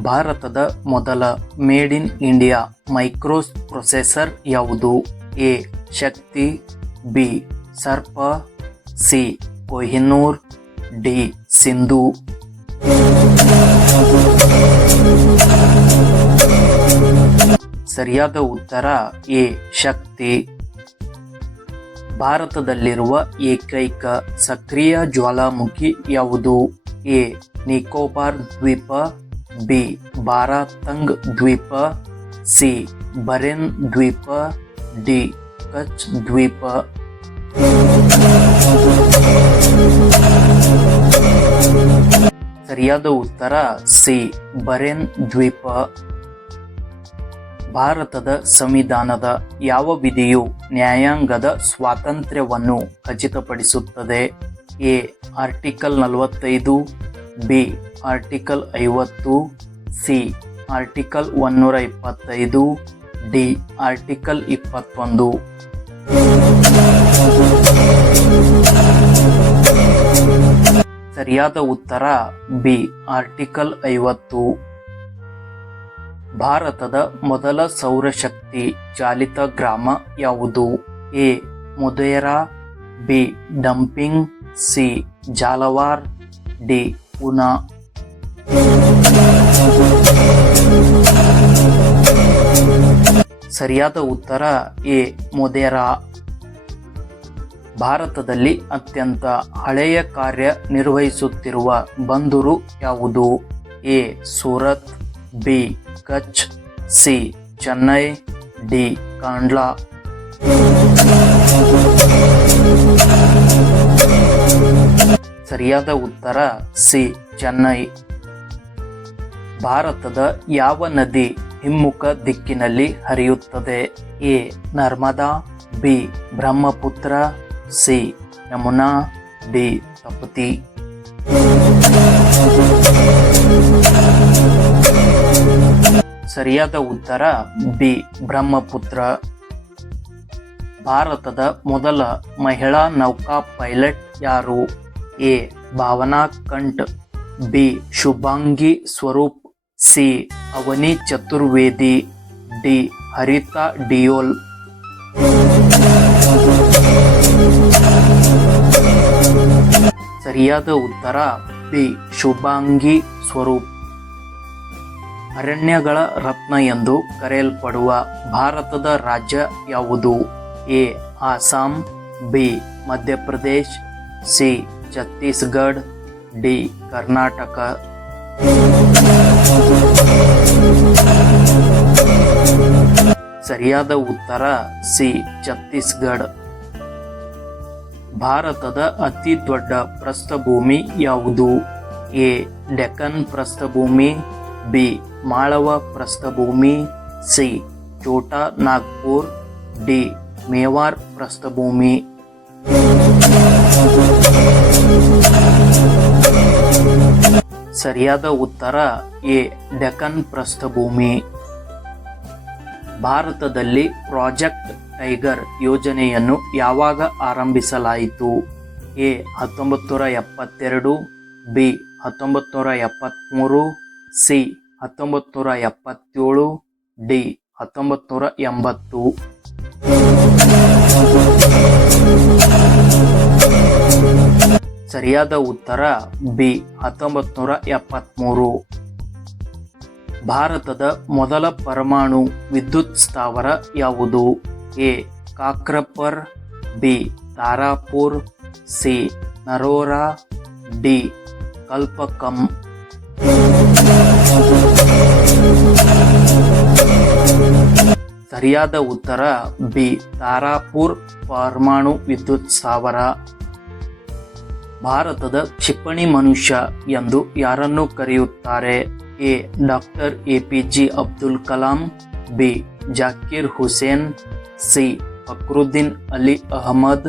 ಭಾರತದ ಮೊದಲ made in India micro processor ಯಾವುದು? ಎ. Shakti, B. ಸರ್ಪ, ಸಿ. ಕೊಹಿನೂರ್, ಡಿ. ಸಿಂಧು. ಸರಿಯಾದ ಉತ್ತರ ಎ. ಶಕ್ತಿ. ಭಾರತದಲ್ಲಿರುವ ಏಕೈಕ ಸಕ್ರಿಯ ಜ್ವಾಲಾಮುಖಿ ಯಾವುದು? ಎ. ನಿಕೋಬಾರ್ ದ್ವೀಪ, ಬಿ. ಬಾರಾತಂಗ್ ದ್ವೀಪ, ಸಿ. ಬರೆನ್ ದ್ವೀಪ, ಡಿ. ಕಚ್ ದ್ವೀಪ. ಸರಿಯಾದ ಉತ್ತರ ಸಿ. ಬರೆನ್ ದ್ವೀಪ. ಭಾರತದ ಸಂವಿಧಾನದ ಯಾವ ವಿಧಿಯು ನ್ಯಾಯಾಂಗದ ಸ್ವಾತಂತ್ರ್ಯವನ್ನು ಖಚಿತಪಡಿಸುತ್ತದೆ? A. Article 45, B. Article 50, C. Article 125, D. Article 21. ಸರಿಯಾದ ಉತ್ತರ ಬಿ. ಆರ್ಟಿಕಲ್ 50. ಭಾರತದ ಮೊದಲ ಸೌರಶಕ್ತಿ ಚಾಲಿತ ಗ್ರಾಮ ಯಾವುದು? ಎ. ಮೊಧೇರಾ, ಬಿ. ಡಂಪಿಂಗ್, ಸಿ. ಜಾಲವಾರ್, ಡಿ. ಉನಾ. ಸರಿಯಾದ ಉತ್ತರ ಎ. ಮೊಧೇರಾ. ಭಾರತದಲ್ಲಿ ಅತ್ಯಂತ ಹಳೆಯ ಕಾರ್ಯ ನಿರ್ವಹಿಸುತ್ತಿರುವ ಬಂದರು ಯಾವುದು? A. Surat, B. Kutch, C. Chennai, D. Kandla. ಸರಿಯಾದ ಉತ್ತರ ಸಿ. ಚೆನ್ನೈ. ಭಾರತದ ಯಾವ ನದಿ ಹಿಮ್ಮುಖ ದಿಕ್ಕಿನಲ್ಲಿ ಹರಿಯುತ್ತದೆ? A. Narmada, B. Brahmaputra, C. Yamuna, D. Tapti. ಸರಿಯಾದ ಉತ್ತರ ಬಿ. ಬ್ರಹ್ಮಪುತ್ರ. ಭಾರತದ ಮೊದಲ ಮಹಿಳಾ ನೌಕಾ ಪೈಲಟ್ ಯಾರು? A. Bhawana Kanth, B. Shubhangi Swaroop, C. Avani Chaturvedi, D. Harita Deol. ಸರಿಯಾದ ಉತ್ತರ ಬಿ. ಶುಭಾಂಗಿ ಸ್ವರೂಪ್. ಅರಣ್ಯಗಳ ರತ್ನ ಎಂದು ಕರೆಯಲ್ಪಡುವ ಭಾರತದ ರಾಜ್ಯ ಯಾವುದು? A. Assam, B. Madhya Pradesh, C. Chhattisgarh, D. Karnataka. ಸರಿಯಾದ ಉತ್ತರ ಸಿ. ಛತ್ತೀಸ್ಗಢ. ಭಾರತದ ಅತಿ ದೊಡ್ಡ ಪ್ರಸ್ಥಭೂಮಿ ಯಾವುದು? ಎ. ಡೆಕ್ಕನ್ ಪ್ರಸ್ಥಭೂಮಿ, ಬಿ. ಮಾಳವ ಪ್ರಸ್ಥಭೂಮಿ, ಸಿ. ಛೋಟಾ ನಾಗ್ಪುರ್, ಡಿ. ಮೇವಾರ್ ಪ್ರಸ್ಥಭೂಮಿ. ಸರಿಯಾದ ಉತ್ತರ ಎ. ಡೆಕ್ಕನ್ ಪ್ರಸ್ಥಭೂಮಿ. ಭಾರತದಲ್ಲಿ ಪ್ರಾಜೆಕ್ಟ್ ಟೈಗರ್ ಯೋಜನೆಯನ್ನು ಯಾವಾಗ ಆರಂಭಿಸಲಾಯಿತು? ಎ. 1972, ಬಿ. 1973, ಸಿ. 1977, ಡಿ. 1980. ಸರಿಯಾದ ಉತ್ತರ ಬಿ. 1973. ಭಾರತದ ಮೊದಲ ಪರಮಾಣು ವಿದ್ಯುತ್ ಸ್ಥಾವರ ಯಾವುದು? A. Kakrapar, B. Tarapur, C. Narora, D. Kalpakkam. ಸರಿಯಾದ ಉತ್ತರ ಬಿ. ತಾರಾಪುರ್ ಪರಮಾಣು ವಿದ್ಯುತ್ ಸ್ಥಾವರ. ಭಾರತದ ಕ್ಷಿಪಣಿ ಮನುಷ್ಯ ಎಂದು ಯಾರನ್ನು ಕರೆಯುತ್ತಾರೆ? A. Doctor APJ Abdul Kalam, B. Zakir Hussain, C. Fakhruddin Ali Ahmed,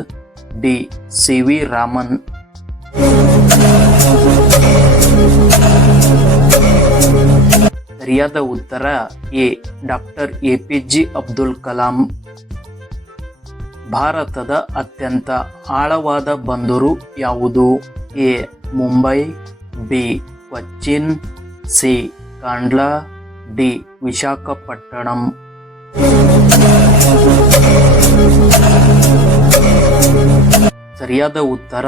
D. CV Raman. ಸರಿಯಾದ ಉತ್ತರ A. Doctor APJ Abdul Kalam. ಭಾರತದ ಅತ್ಯಂತ ಆಳವಾದ ಬಂದರು ಯಾವುದು? A. Mumbai, B. Cochin, C. Kandla, D Visakhapatnam. ಸರಿಯಾದ ಉತ್ತರ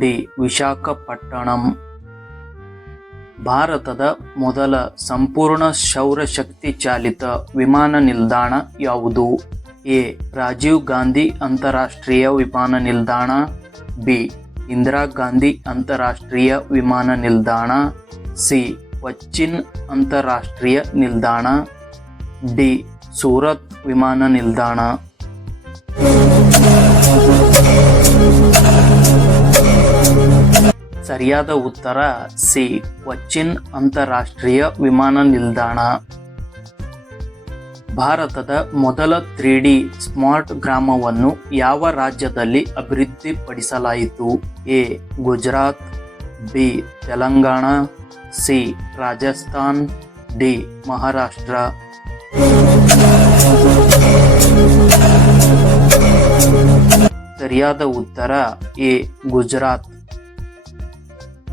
ಡಿ ವಿಶಾಖಪಟ್ಟಣಂ. ಭಾರತದ ಮೊದಲ ಸಂಪೂರ್ಣ ಸೌರಶಕ್ತಿ ಚಾಲಿತ ವಿಮಾನ ನಿಲ್ದಾಣ ಯಾವುದು? ಎ ರಾಜೀವ್ ಗಾಂಧಿ ಅಂತಾರಾಷ್ಟ್ರೀಯ ವಿಮಾನ ನಿಲ್ದಾಣ, ಬಿ ಇಂದಿರಾ ಗಾಂಧಿ ಅಂತಾರಾಷ್ಟ್ರೀಯ ವಿಮಾನ ನಿಲ್ದಾಣ, ಸಿ ಕೊಚ್ಚಿನ್ ಅಂತಾರಾಷ್ಟ್ರೀಯ ನಿಲ್ದಾಣ, ಡಿ ಸೂರತ್ ವಿಮಾನ ನಿಲ್ದಾಣ. ಸರಿಯಾದ ಉತ್ತರ ಸಿ ಕೊಚ್ಚಿನ್ ಅಂತಾರಾಷ್ಟ್ರೀಯ ವಿಮಾನ ನಿಲ್ದಾಣ. ಭಾರತದ ಮೊದಲ 3D ಸ್ಮಾರ್ಟ್ ಗ್ರಾಮವನ್ನು ಯಾವ ರಾಜ್ಯದಲ್ಲಿ ಅಭಿವೃದ್ಧಿಪಡಿಸಲಾಯಿತು? A Gujarat, B Telangana, C Rajasthan, D Maharashtra. ಸರಿಯಾದ ಉತ್ತರ ಎ ಗುಜರಾತ್.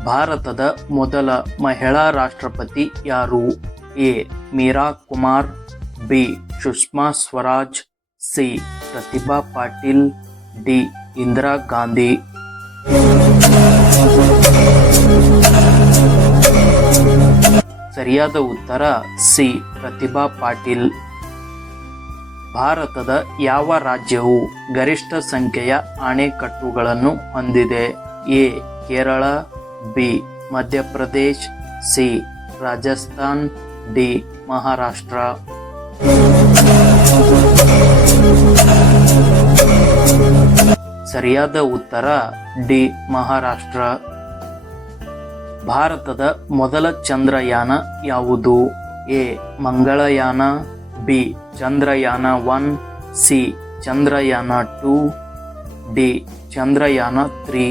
ಭಾರತದ ಮೊದಲ ಮಹಿಳಾ ರಾಷ್ಟ್ರಪತಿ ಯಾರು? A Meera Kumar, B Sushma Swaraj, C Pratibha Patil, D Indira Gandhi. ಸರಿಯಾದ ಉತ್ತರ ಸಿ ಪ್ರತಿಭಾ ಪಾಟೀಲ್. ಭಾರತದ ಯಾವ ರಾಜ್ಯವು ಗರಿಷ್ಠ ಸಂಖ್ಯೆಯ ಅಣೆಕಟ್ಟುಗಳನ್ನು ಹೊಂದಿದೆ? A Kerala, B Madhya Pradesh, C Rajasthan, D Maharashtra. ಸರಿಯಾದ ಉತ್ತರ ಡಿ ಮಹಾರಾಷ್ಟ್ರ. ಭಾರತದ ಮೊದಲ ಚಂದ್ರಯಾನ ಯಾವುದು? A Mangalyaan, B Chandrayaan 1, C Chandrayaan 2, D Chandrayaan 3.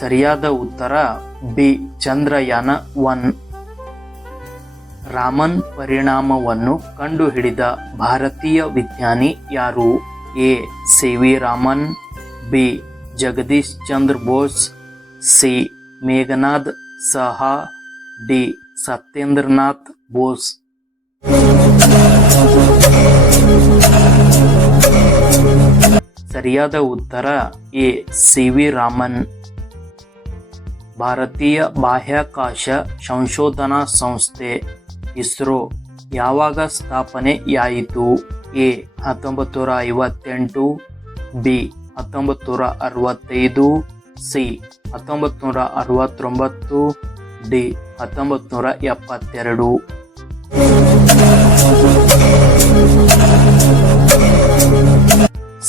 ಸರಿಯಾದ ಉತ್ತರ ಬಿ ಚಂದ್ರಯಾನ 1. ರಾಮನ್ ಪರಿಣಾಮವನ್ನು ಕಂಡುಹಿಡಿದ ಭಾರತೀಯ ವಿಜ್ಞಾನಿ ಯಾರು? A C V Raman, B Jagadish Chandra Bose, C Meghnad Saha, D Satyendranath Bose. ಸರಿಯಾದ ಉತ್ತರ ಎ ಸಿ ವಿ ರಾಮನ್. ಭಾರತೀಯ ಬಾಹ್ಯಾಕಾಶ ಸಂಶೋಧನಾ ಸಂಸ್ಥೆ ಇಸ್ರೋ ಯಾವಾಗ ಸ್ಥಾಪನೆಯಾಯಿತು? A 1958, B 1965, C 1969, D 1972.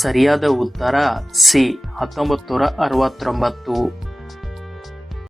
ಸರಿಯಾದ ಉತ್ತರ ಸಿ 1969.